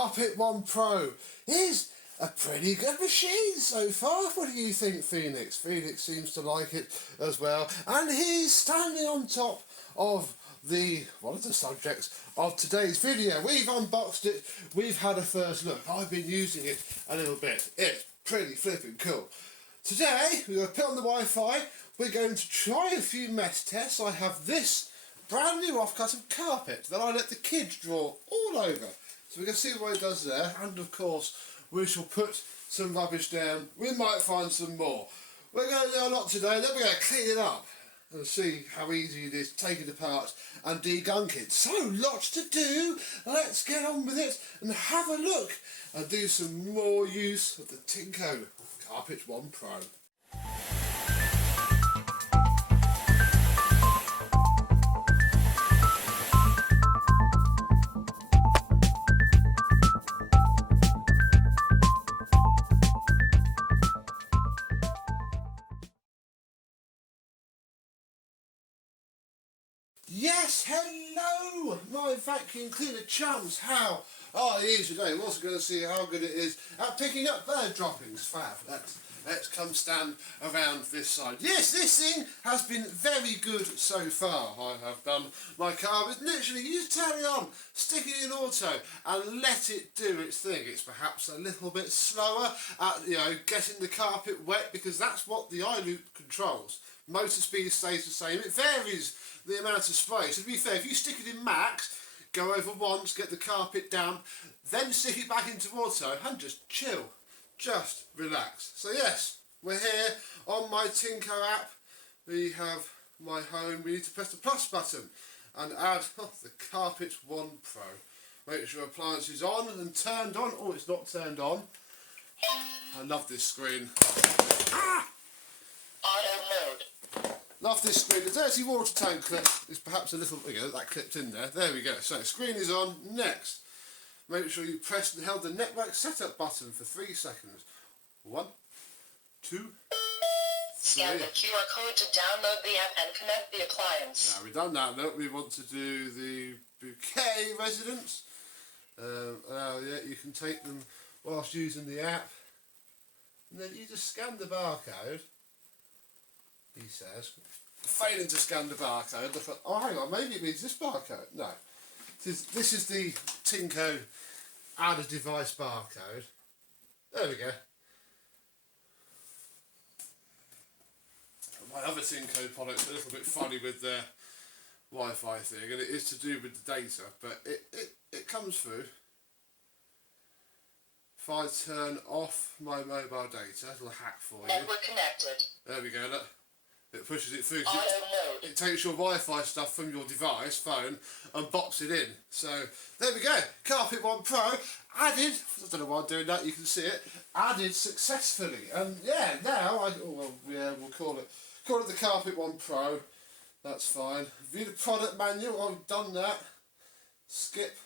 Carpet One Pro is a pretty good machine so far. What do you think, Phoenix? Phoenix seems to like it as well. And he's standing on top of one of the subjects of today's video. We've unboxed it, we've had a first look. I've been using it a little bit. It's pretty flipping cool. Today, we're going to put on the Wi-Fi. We're going to try a few mess tests. I have this brand new offcut of carpet that I let the kids draw all over. So we can see what it does there. And of course, we shall put some rubbish down. We might find some more. We're going to do a lot today. Then we're going to clean it up and see how easy it is to take it apart and degunk it. So, lots to do. Let's get on with it and have a look and do some more use of the Tineco Carpet One Pro. Yes, hello, my vacuum cleaner chums. How are you today? We're also going to see how good it is at picking up bird droppings. Fab. Let's come stand around this side. Yes, this thing has been very good so far. I have done my car with literally, you just turn it on, stick it in auto and let it do its thing. It's perhaps a little bit slower at, getting the carpet wet because that's what the eye loop controls. Motor speed stays the same. It varies the amount of spray. So to be fair, if you stick it in max, go over once, get the carpet damp, then stick it back into auto and just chill. Just relax. So yes, we're here on my Tineco app. We have my home. We need to press the plus button and add the Carpet One Pro. Make sure appliance is on and turned on. Oh, it's not turned on. I love this screen. Ah! Auto mode. Love this screen. The dirty water tank clip is perhaps a little, that clipped in there. There we go. So screen is on. Next, make sure you pressed and held the network setup button for 3 seconds. 1, 2, 3. Scan the QR code to download the app and connect the appliance. Now we've done that. Look, we want to do the bouquet residence. Yeah, you can take them whilst using the app, and then you just scan the barcode. He says, failing to scan the barcode. I thought, oh, hang on, maybe it means this barcode. No, this is the Tineco add a device barcode. There we go. My other Tineco products are a little bit funny with their Wi-Fi thing, and it is to do with the data, but it comes through. If I turn off my mobile data, it'll hack for you. Network connected. There we go, look. It pushes it through. Auto mode. It takes your Wi-Fi stuff from your device, phone, and bops it in. So, there we go. Carpet One Pro added, I don't know why I'm doing that, you can see it, added successfully. And yeah, now, we'll call it the Carpet One Pro. That's fine. View the product manual, I've done that. Skip.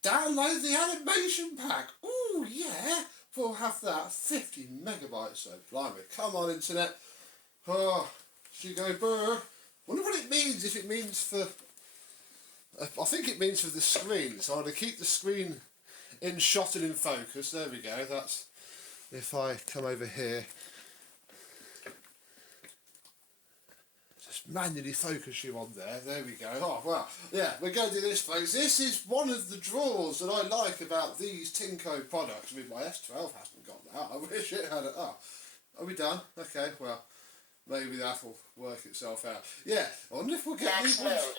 Download the animation pack. Ooh, yeah. We'll have that. 50 megabytes, so blimey. Come on, internet. Oh, she go burr. Wonder what it means, if it means for... I think it means for the screen. So I'm going to keep the screen in shot and in focus. There we go. That's... If I come over here... Just manually focus you on there. There we go. Oh, well, yeah, we're going to do this, folks. This is one of the draws that I like about these Tineco products. I mean, my S12 hasn't got that. I wish it had it. Oh, are we done? Okay, well... Maybe that'll work itself out. Yeah, I wonder if we'll get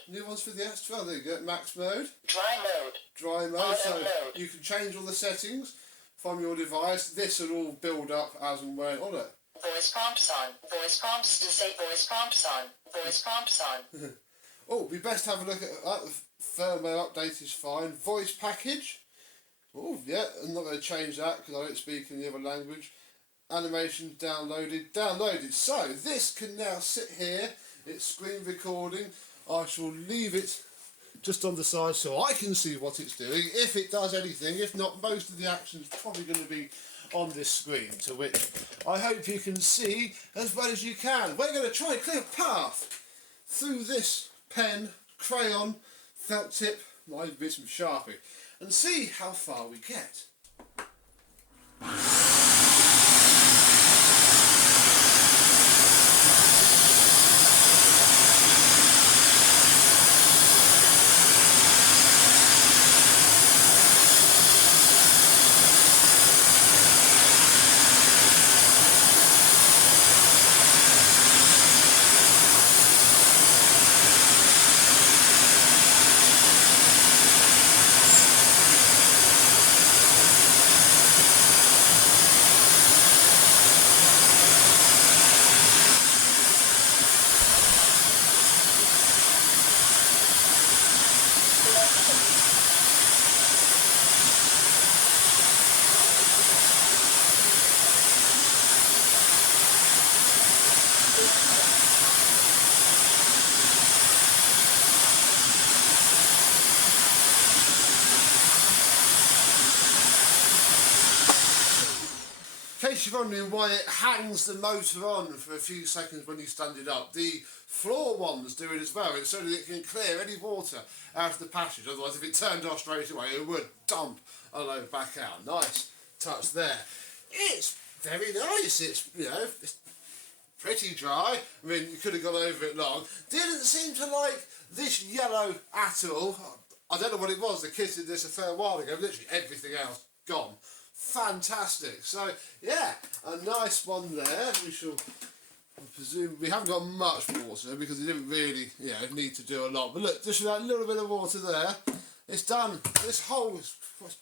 new ones for the S12. There you go, max mode. Dry mode. Dry mode, Auto so mode. you can change all the settings from your device. This will all build up as and when. Oh, look. Voice prompts on. Voice prompts to say voice prompts on. Voice prompts on. Oh, we best have a look at that. The firmware update is fine. Voice package. Oh, yeah, I'm not going to change that because I don't speak any other language. Animation downloaded. So this can now sit here. It's screen recording. I shall leave it just on the side so I can see what it's doing, if it does anything. If not, most of the action is probably going to be on this screen, to which I hope you can see as well as you can. We're going to try and clear a path through this pen, crayon, felt tip, might be some Sharpie, and see how far we get. In case you're wondering why it hangs the motor on for a few seconds when you stand it up, the floor ones do it as well. It's so that it can clear any water out of the passage. Otherwise, if it turned off straight away, it would dump a load back out. Nice touch there. It's very nice. It's, you know, it's pretty dry. I mean, you could have gone over it long. Didn't seem to like this yellow at all. I don't know what it was. The kids did this a fair while ago. Literally everything else gone. Fantastic. So yeah, a nice one there. We shall, I presume, we haven't got much water because we didn't really, need to do a lot. But look, just that little bit of water there, it's done. This whole, it's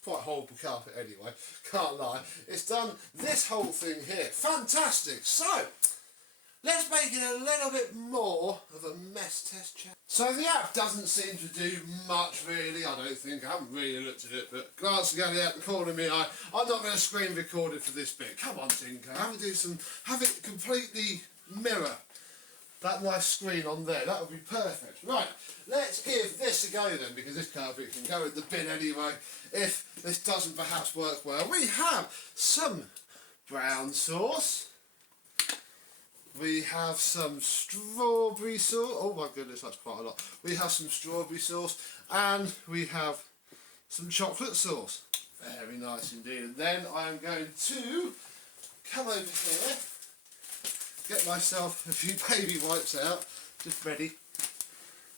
quite horrible carpet anyway, can't lie. It's done this whole thing here. Fantastic. So let's make it a little bit more of a mess test chat. So the app doesn't seem to do much really, I don't think. I haven't really looked at it, but glancing at the app and corner of my eye, I'm not going to screen record it for this bit. Come on, Tinker, have it completely mirror that nice screen on there. That would be perfect. Right, let's give this a go then, because this carpet can go in the bin anyway if this doesn't perhaps work well. We have some brown sauce. We have some strawberry sauce. Oh my goodness, that's quite a lot. We have some strawberry sauce and we have some chocolate sauce. Very nice indeed. And then I am going to come over here, get myself a few baby wipes out, just ready.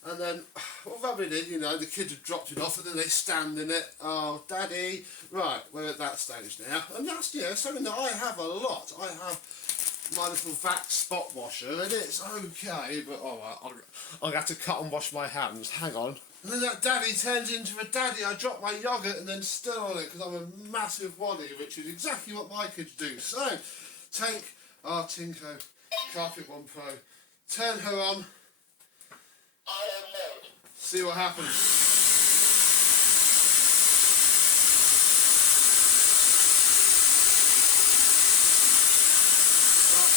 And then we'll rub it in, the kids have dropped it off and then they stand in it. Oh, Daddy. Right, we're at that stage now. And that's, something that I have a lot. I have my little vac spot washer and it's okay, but I'm going to have to cut and wash my hands. Hang on. And then that Daddy turns into a daddy. I drop my yoghurt and then stir on it because I'm a massive waddy, which is exactly what my kids do. So, take our Tineco Carpet One Pro, turn her on, Auto mode. see what happens.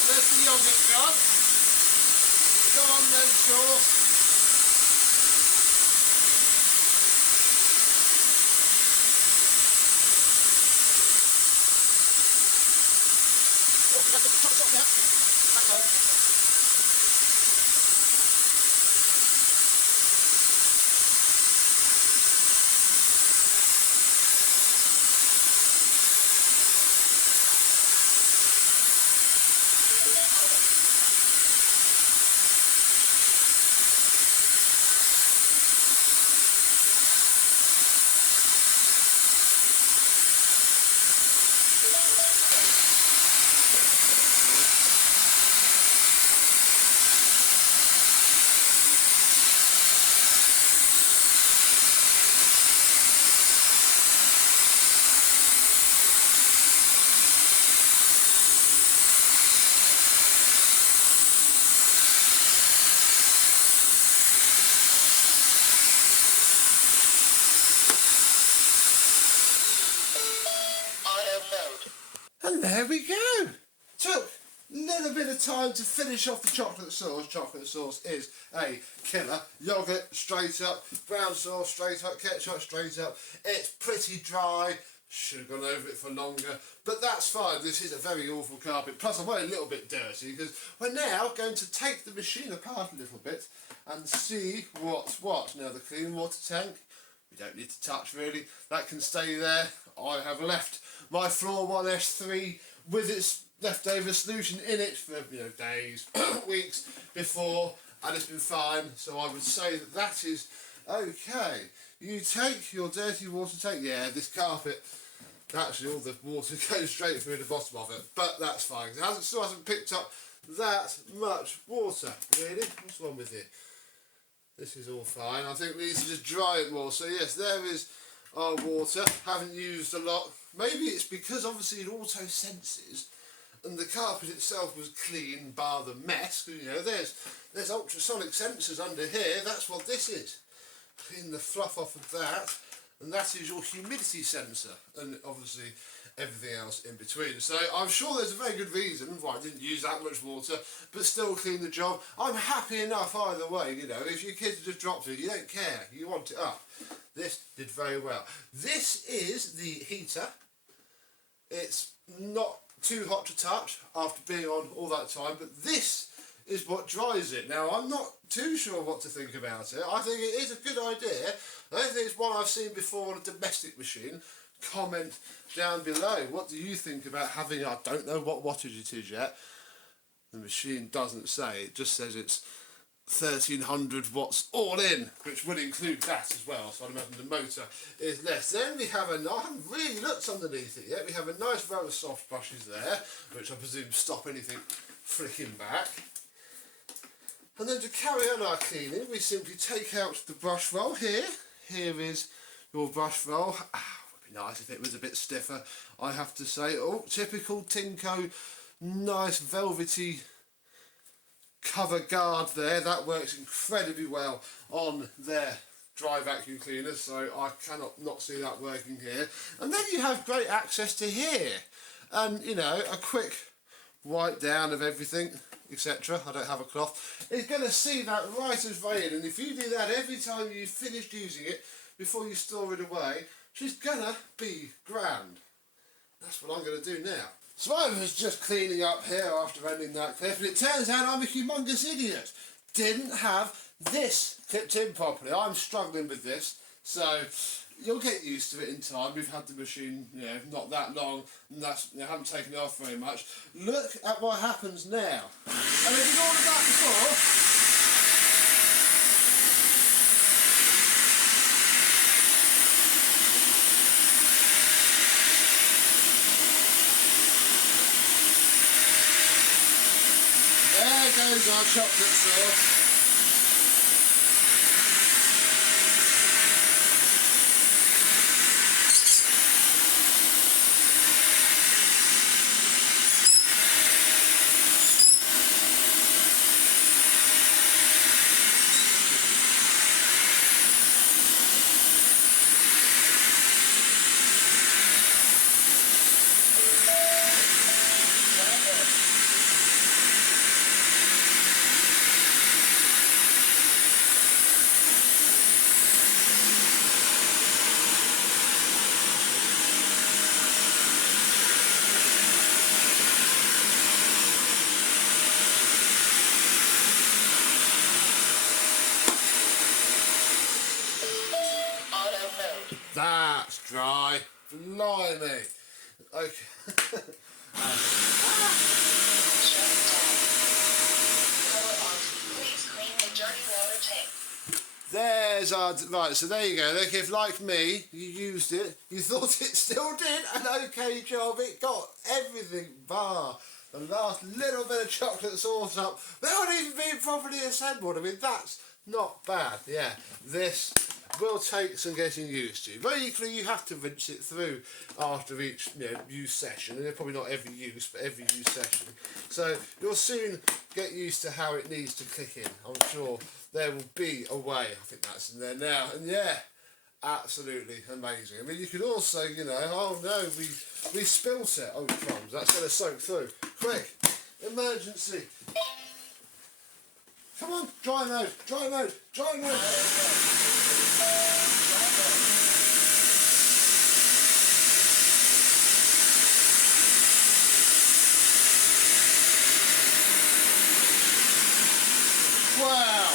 There's the yogurt gone. Go on then, sauce. Oh, that's the top now. Back on. And there we go. Took a little bit of time to finish off the chocolate sauce. Chocolate sauce is a killer. Yogurt straight up, brown sauce straight up, ketchup straight up. It's pretty dry. Should have gone over it for longer, but that's fine. This is a very awful carpet. Plus, I want it a little bit dirty because we're now going to take the machine apart a little bit and see what's what. Now, the clean water tank you don't need to touch really. That can stay there. I have left my Floor 1S3 with its leftover solution in it for days, weeks before, and it's been fine. So I would say that that is okay. You take your dirty water tank. Yeah, this carpet, actually all the water goes straight through the bottom of it, but that's fine. It still hasn't picked up that much water. Really? What's wrong with it? This is all fine. I think we need to just dry it more. So yes, there is our water. Haven't used a lot. Maybe it's because obviously it auto senses, and the carpet itself was clean bar the mess. There's ultrasonic sensors under here. That's what this is. Clean the fluff off of that, and that is your humidity sensor, and obviously everything else in between. So I'm sure there's a very good reason why I didn't use that much water, but still clean the job. I'm happy enough either way. If your kids just dropped it, you don't care. You want it up. This did very well. This is the heater. It's not too hot to touch after being on all that time, but this is what dries it. Now, I'm not too sure what to think about it. I think it is a good idea. I don't think it's one I've seen before on a domestic machine. Comment down below. What do you think about having, I don't know what wattage it is yet. The machine doesn't say. It just says it's 1300 watts all in, which would include that as well. So I'd imagine the motor is less. Then we have I haven't really looked underneath it yet. We have a nice row of soft brushes there, which I presume stop anything flicking back. And then to carry on our cleaning, we simply take out the brush roll here. Here is your brush roll. Would be nice if it was a bit stiffer, I have to say. Oh, typical Tineco, nice velvety cover guard there. That works incredibly well on their dry vacuum cleaners, so I cannot not see that working here. And then you have great access to here, and a quick wipe down of everything, etc. I don't have a cloth. It's going to see that right as rain, and if you do that every time you've finished using it before you store it away, she's going to be grand. That's what I'm going to do now. So I was just cleaning up here after ending that clip, and it turns out I'm a humongous idiot. Didn't have this clipped in properly. I'm struggling with this, so you'll get used to it in time. We've had the machine, not that long, and haven't taken it off very much. Look at what happens now. And if you all of that before, there goes our chocolate sauce. That's dry. Blimey. Okay. There's our, right, so there you go. Look, if like me, you used it, you thought it still did an okay job, it got everything bar the last little bit of chocolate sauce up without even being properly assembled. I mean, that's not bad. Yeah, this will take some getting used to. But equally, you have to rinse it through after each use session, and probably not every use, but every use session. So you'll soon get used to how it needs to click in. I'm sure there will be a way. I think that's in there now, and yeah, absolutely amazing. I mean, you could also, oh no, we spilt it. Oh crumbs, that's going to soak through. Quick, emergency. Come on, dry mode, dry mode, dry mode. Wow.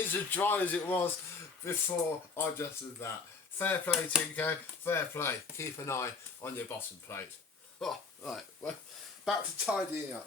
is as dry as it was before I adjusted that. Fair play, Tineco, fair play. Keep an eye on your bottom plate. Oh, right, well, back to tidying up.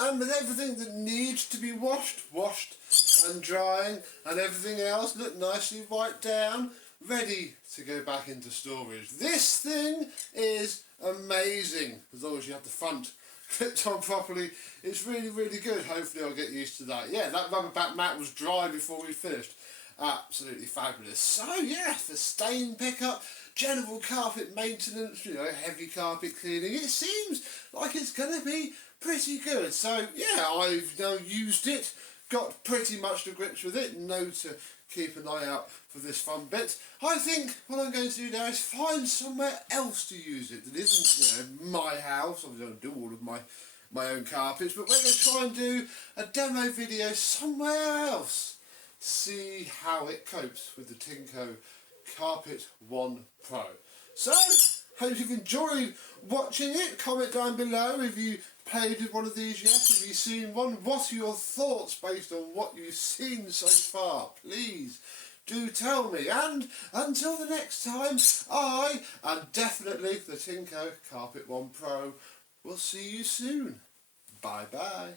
And with everything that needs to be washed and drying, and everything else look nicely wiped down, ready to go back into storage. This thing is amazing, as long as you have the front clipped on properly. It's really, really good. Hopefully I'll get used to that. Yeah, that rubber back mat was dry before we finished. Absolutely fabulous. So yeah, the stain pickup, general carpet maintenance, you know, heavy carpet cleaning, it seems like it's going to be pretty good. So yeah, I've now used it, got pretty much to grips with it, know to keep an eye out for this fun bit. I think what I'm going to do now is find somewhere else to use it that isn't, you know, my house. I don't do all of my own carpets, but we're going to try and do a demo video somewhere else. See how it copes with the Tineco Carpet One Pro. So, hope you've enjoyed watching it. Comment down below if you played with one of these yet, have you seen one. What are your thoughts based on what you've seen so far? Please do tell me. And until the next time, I, and definitely the Tineco Carpet One Pro, will see you soon. Bye bye.